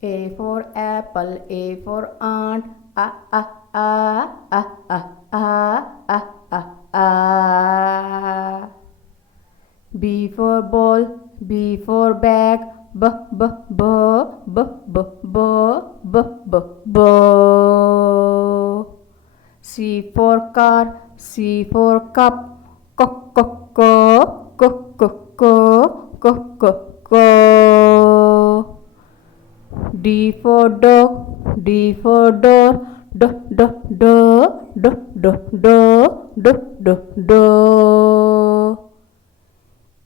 A for apple, A for ant, a a a a a a a a. B for ball, B for bag, b b b b b b b b b. C for car, C for cup, c c c c c c c c. D for dog, D for door, d d d d d d d d d.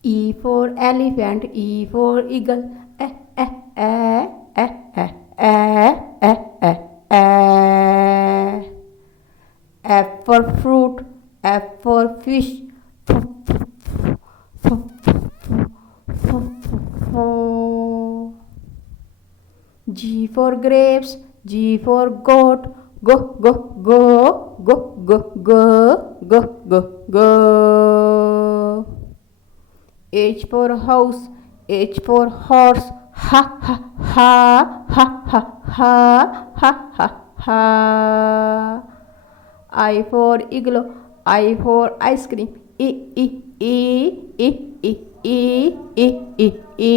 E for elephant, E for eagle, eh eh eh eh eh eh eh eh eh. F for fruit, F for fish, f f f f f. G for grapes, G for goat, go go go go go go go go go. H for house, H for horse, ha ha ha ha ha ha ha ha ha. I for igloo, I for ice cream, e e e e e e e e e.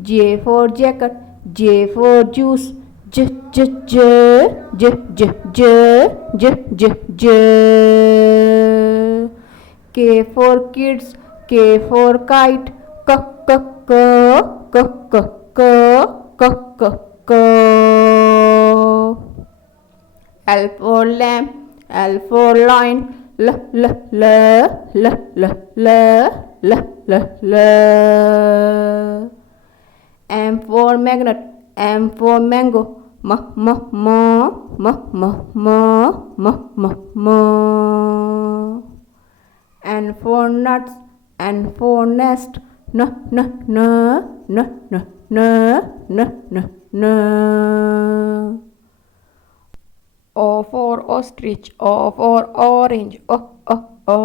J for jacket, J for juice, j j j j j j j j j. K for kids, K for kite, k k k k k k k k k. L for lamb, L for lion, l l l l l l l l l. M for magnet, M for mango, m m m m m m m m m. N for nuts, N for nest, n n n n n n n n. O for ostrich, O for orange, o o o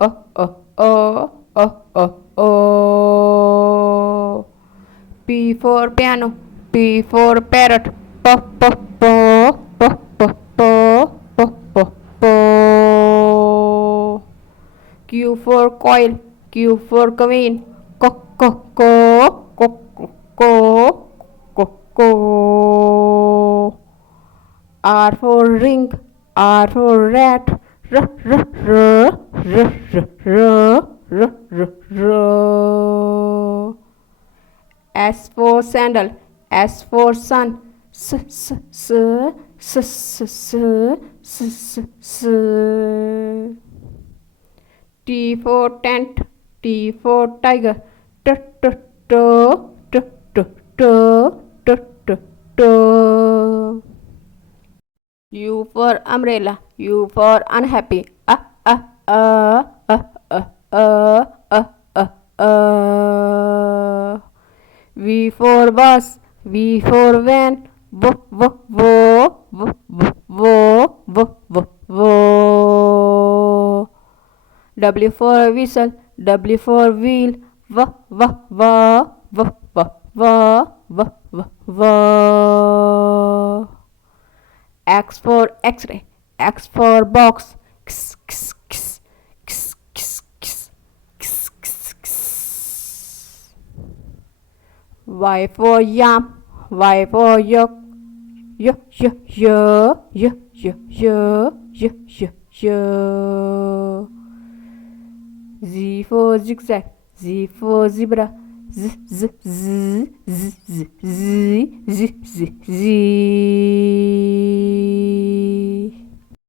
o o o o o o. P for piano, P for parrot, p p p p p p p p. Q for coil, Q for queen, k k k k k k k. R for ring, R for rat, r r r r r r r r. S for sandal, S for sun, s s s s s s s s. T for tent, T for tiger, t t t t t t t t. U for umbrella, U for unhappy, a a a a a a a a. V for bus, V for van, v v v v v v v v. W for whistle, W for wheel, v v v v v v v v. X for X-ray, X for box, x x x x x x x x x. Y for yam, Y for yolk, y y y y y y y y. Z for zigzag, Z for zebra, z z z z z z z z.